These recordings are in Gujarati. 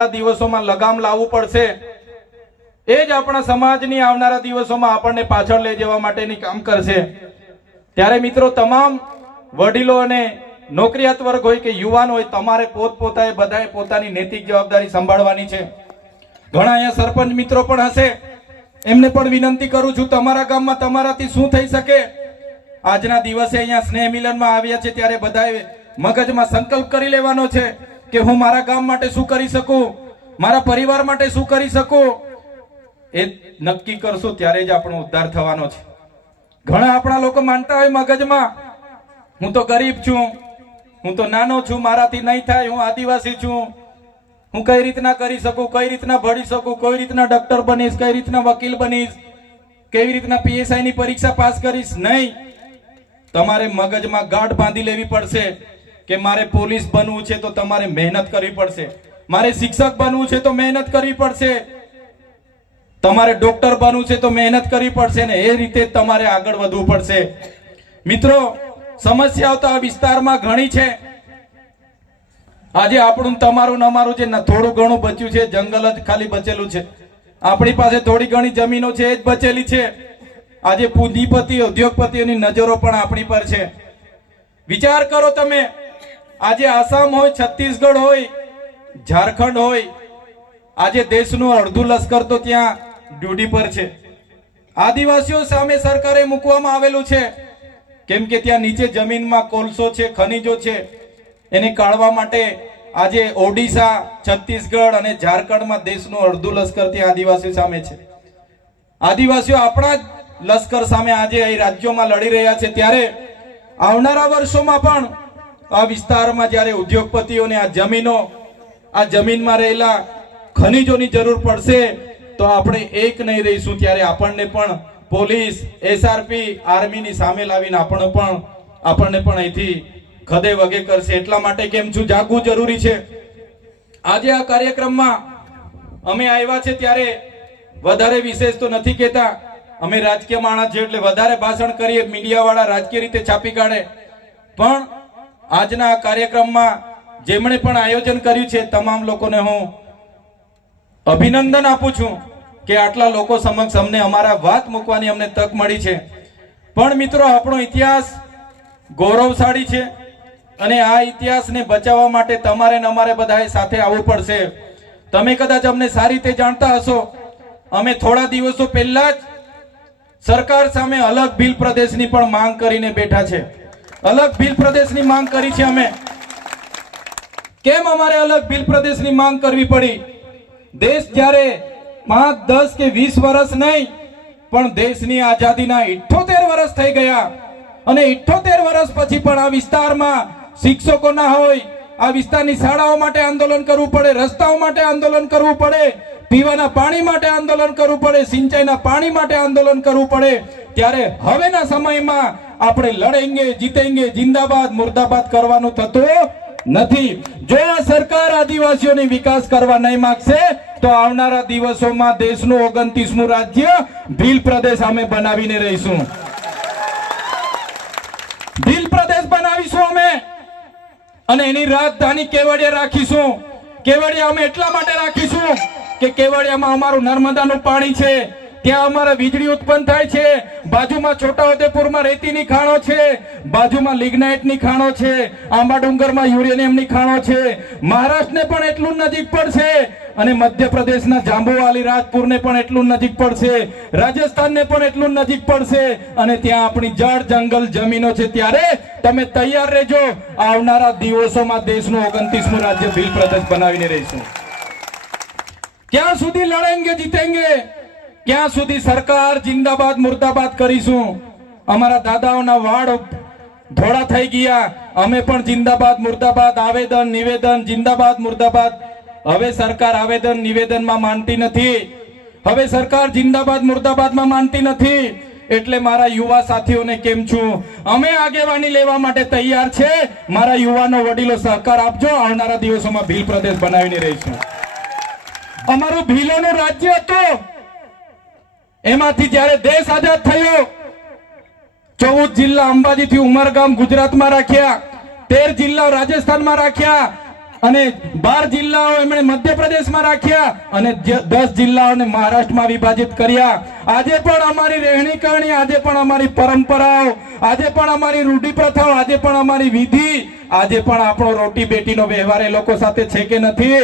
દિવસોમાં લગામ લાવવું પડશે. એ જ આપણા સમાજની આવનારા દિવસોમાં આપણને પાછળ લઈ જવા માટેની કામ કરશે. ત્યારે મિત્રો તમામ વડીલો અને નોકરિયાત વર્ગ હોય કે યુવાન હોય, તમારે પોતપોતાએ બધાએ પોતાની નૈતિક જવાબદારી સંભાળવાની છે. ઘણા અહીંયા સરપંચ મિત્રો પણ હશે. એમને પણ વિનંતી કરું છું, તમારા ગામમાં તમારાથી શું થઈ શકે? આજના દિવસે અહીંયા સ્નેહ મિલનમાં આવ્યા છે, ત્યારે બધાએ મગજમાં સંકલ્પ કરી લેવાનો છે. કે હું મારા ગામ માટે શું કરી શકું? મારા પરિવાર માટે શું કરી શકું? એ નક્કી કરશો ત્યારે જ આપણો ઉદ્ધાર થવાનો છે. ઘણા આપણા લોકો માનતા હોય મગજમાં, હું તો ગરીબ છું, હું તો નાનો છું, મારાથી નહીં થાય, હું આદિવાસી છું. હું કઈ રીતના કરી શકું? કઈ રીતના ભણી શકું? કઈ રીતના ડોક્ટર બનીશ? કઈ રીતના વકીલ બનીશ? કેવી રીતના પીએસઆઈ ની પરીક્ષા પાસ કરીશ? નહીં. તમારે મગજમાં ગાંઠ બાંધી લેવી પડશે. કે મારે પોલીસ બનવું છે તો તમારે મહેનત કરવી પડશે. મારે શિક્ષક બનવું છે તો મહેનત કરવી પડશે. તમારે ડોક્ટર બનવું છે તો મહેનત કરવી પડશે ને એ રીતે તમારે આગળ વધવું પડશે. મિત્રો સમસ્યાઓ તો આ વિસ્તારમાં ઘણી છે. આજે આપણું તમારું અમારું જે થોડું ઘણું બચ્યું છે, જંગલ જ ખાલી બચેલું છે. આપણી પાસે થોડી ઘણી જમીનો છે, એ જ બચેલી છે. આજે પૂંજીપતિ, ઉદ્યોગપતિઓની નજરો પણ આપણી પર છે. વિચાર કરો તમે આજે આસામ હોય, છત્તીસગઢ હોય, ઝારખંડ હોય, આજે દેશનું અડધું લશ્કર તો ત્યાં ડ્યુટી પર છે. આદિવાસીઓ સામે સરકારે મૂકવામાં આવેલું છે, કેમ કે ત્યાં નીચે જમીનમાં કોલસો છે, ખનીજો છે, એને કાઢવા માટે આજે ઓડિશા, છત્તીસગઢ અને ઝારખંડમાં દેશનું અડધું લશ્કર ત્યાં આદિવાસીઓ સામે છે. આદિવાસીઓ આપણા જ લશ્કર સામે આજે અહીં રાજ્યોમાં લડી રહ્યા છે. ત્યારે આવનારા વર્ષોમાં પણ આ વિસ્તારમાં જ્યારે ઉદ્યોગપતિઓને આ જમીનો, આ જમીનમાં રહેલા ખનીજોની જરૂર પડશે, તો આપણે એક નહીં રહીશું. ત્યારે આપણને પણ પોલીસ એસઆરપી આર્મીની સામે લાવીને આપણને પણ આપણને પણ અહીંથી ખદે વગે કરશે. એટલા માટે કેમ છું? જાગવું જરૂરી છે. આજે આ કાર્યક્રમમાં અમે આવ્યા છે ત્યારે વધારે વિશેષ તો નથી કહેતા. અમે રાજકીય માણસ છે એટલે વધારે ભાષણ કરીએ, મીડિયાવાળા રાજકીય રીતે છાપી કાઢે. પણ આજના કાર્યક્રમમાં જેમણે પણ આયોજન કર્યું છે, તમામ લોકોને હું અભિનંદન આપું છું કે આટલા લોકો સમક્ષ અમને અમારા વાત મૂકવાની અમને તક મળી છે. પણ મિત્રો, આપણો ઇતિહાસ ગૌરવશાળી છે અને આ ઇતિહાસને બચાવવા માટે તમારે ને અમારે બધાએ સાથે આવવું પડશે. તમે કદાચ અમને સારી રીતે જાણતા હશો. અમે થોડા દિવસો પહેલા જ સરકાર સામે અલગ ભીલ પ્રદેશની પણ માંગ કરીને બેઠા છે. અલગ ભીલ પ્રદેશની માંગ કરી છે અમે. કેમ અમારે અલગ ભીલ પ્રદેશની માંગ કરવી પડી? દેશ જ્યારે પાંચ, દસ કે વીસ વર્ષ નહીં, પણ દેશની આઝાદીના ઇઠ્ઠોતેર વર્ષ થઈ ગયા. અને ઇઠ્ઠોતેર વર્ષ પછી પણ આ વિસ્તારમાં શિક્ષકો ના હોય, આ વિસ્તારની શાળાઓ માટે આંદોલન કરવું પડે, રસ્તાઓ માટે આંદોલન કરવું પડે, પીવાના પાણી માટે આંદોલન કરવું પડે, સિંચાઈના પાણી માટે આંદોલન કરવું પડે. ત્યારે હવેના સમયમાં આપણે લડેંગે, જીતેંગે, જિંદાબાદ, મુર્દાબાદ કરવાનું થતું નથી. જો આ સરકાર આદિવાસીઓની વિકાસ કરવા નહીં માંગશે, તો આવનારા દિવસોમાં દેશનું ઓગણત્રીસમું રાજ્ય ભીલ પ્રદેશ અમે બનાવીને રહીશું. ભીલ પ્રદેશ બનાવીશું અમે. અને એની રાજધાની કેવડિયા રાખીશું. કેવડિયા અમે એટલા માટે રાખીશું કે કેવડિયામાં અમારું નર્મદાનું પાણી છે. ત્યાં અમારે વીજળી ઉત્પન્ન થાય છે. બાજુમાં છોટાઉદેપુરમાં રેતીની ખાણો છે, બાજુમાં લિગ્નાઇટની ખાણો છે, આંબા ડુંગરમાં યુરેનિયમની ખાણો છે. મહારાષ્ટ્રને પણ એટલું નજીક પડશે અને મધ્યપ્રદેશના જાંબુવાલી રાજપુરને પણ એટલું નજીક પડશે, રાજસ્થાનને પણ એટલું નજીક પડશે અને ત્યાં આપણી જળ જંગલ જમીનો છે. ત્યારે તમે તૈયાર રહેજો, આવનારા દિવસોમાં દેશનું ઓગણત્રીસમું રાજ્ય ભીલ પ્રદેશ બનાવીને રહીશું. ક્યાં સુધી લડેંગે, જીતેંગે? ક્યાં સુધી સરકાર જિંદાબાદ, મુર્દાબાદ કરીશું? અમારા દાદાઓના વાળ ધોળા થઈ ગયા. અમે પણ જિંદાબાદ, મુર્દાબાદ, આવેદન, નિવેદન, જિંદાબાદ, મુર્દાબાદ. હવે સરકાર આવેદન, નિવેદનમાં માનતી નથી. હવે સરકાર જિંદાબાદ, મુર્દાબાદમાં માનતી નથી. એટલે મારા યુવા સાથીઓને કેમ છું? અમે આગેવાની લેવા માટે તૈયાર છે. મારા યુવાનો વડીલો સહકાર આપજો. આવનારા દિવસોમાં ભીલ પ્રદેશ બનાવીને રહીશું. અમારું ભીલોનું રાજ્ય હતું. એમાંથી જ્યારે દેશ આઝાદ થયો, ચૌદ જિલ્લા અંબાજીથી ઉમરગામ ગુજરાતમાં રાખ્યા, તેર જિલ્લાઓ રાજસ્થાનમાં રાખ્યા, અને બાર જિલ્લાઓ એમણે મધ્યપ્રદેશમાં રાખ્યા, અને દસ જિલ્લાઓને મહારાષ્ટ્રમાં વિભાજિત કર્યા. આજે પણ અમારી રહેણી કરણી, આજે પણ અમારી પરંપરાઓ, આજે પણ અમારી રૂઢિ પ્રથાઓ આજે પણ અમારી વિધિ, આજે પણ આપણો રોટી બેટીનો વ્યવહાર એ લોકો સાથે છે કે નથી?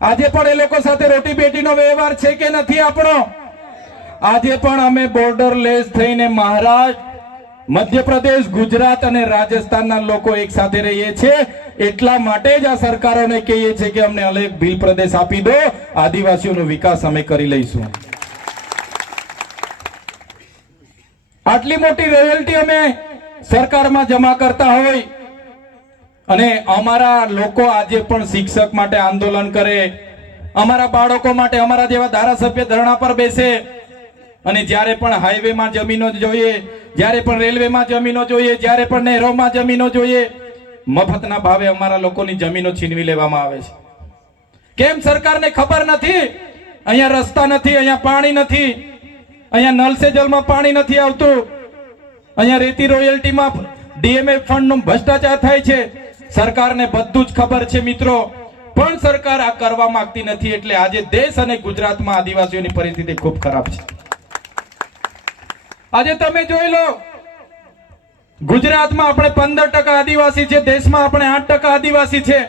આજે પણ એ લોકો સાથે રોટી બેટીનો વ્યવહાર છે કે નથી આપણો? આજે પણ અમે બોર્ડર લેસ થઈને મહારાષ્ટ્ર મધ્યપ્રદેશ, ગુજરાત અને રાજસ્થાનના લોકો એક સાથે રહીએ છીએ. એટલા માટે જ આ સરકારોને કહીએ છીએ કે અમને અલગ ભીલ પ્રદેશ આપી દો. આદિવાસીઓનો વિકાસ અમે કરી લઈશું. આટલી મોટી રોયલ્ટી અમે સરકારમાં જમા કરતા હોય અને અમારા લોકો આજે પણ શિક્ષક માટે આંદોલન કરે, અમારા બાળકો માટે, અમારા જેવા ધારાસભ્ય ધરણા પર બેસે અને જ્યારે પણ હાઈવેમાં જમીનો જોઈએ, જ્યારે પણ રેલવેમાં જમીનો જોઈએ, જ્યારે પણ નહેરોમાં જમીનો જોઈએ, મફતના ભાવે અમારા લોકોની જમીનો છીનવી લેવામાં આવે છે. કેમ સરકારને ખબર નથી? અહીંયા રસ્તા નથી, અહીંયા પાણી નથી, અહીંયા નલ જલમાં પાણી નથી આવતું. અહીંયા રેતી રોયલ્ટીમાં ડીએમએ ફંડનો ભ્રષ્ટાચાર થાય છે. સરકારને બધું જ ખબર છે મિત્રો. પણ સરકાર આ કરવા માંગતી નથી, એટલે આજે દેશ અને ગુજરાતમાં આદિવાસીઓની પરિસ્થિતિ ખૂબ ખરાબ છે. આજે તમે જોઈ લો, ગુજરાતમાં આપણે પંદર ટકા આદિવાસી છે, દેશમાં આપણે આઠ ટકા આદિવાસી છે.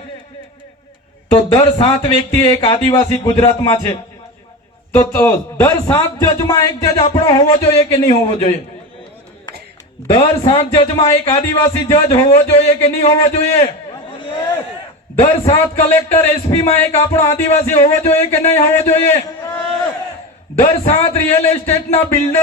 તો દર સાત વ્યક્તિ એક આદિવાસી ગુજરાતમાં છે. તો દર સાત જજમાં એક જજ આપણો હોવો જોઈએ કે નહીં હોવો જોઈએ? દર સાત જજમાં એક આદિવાસી જજ હોવો જોઈએ કે નહીં હોવો જોઈએ? દર સાત કલેક્ટર એસપી માં એક આપણો આદિવાસી હોવો જોઈએ કે નહીં હોવો જોઈએ? દર સાત રિયલ એસ્ટેટના બિલ્ડર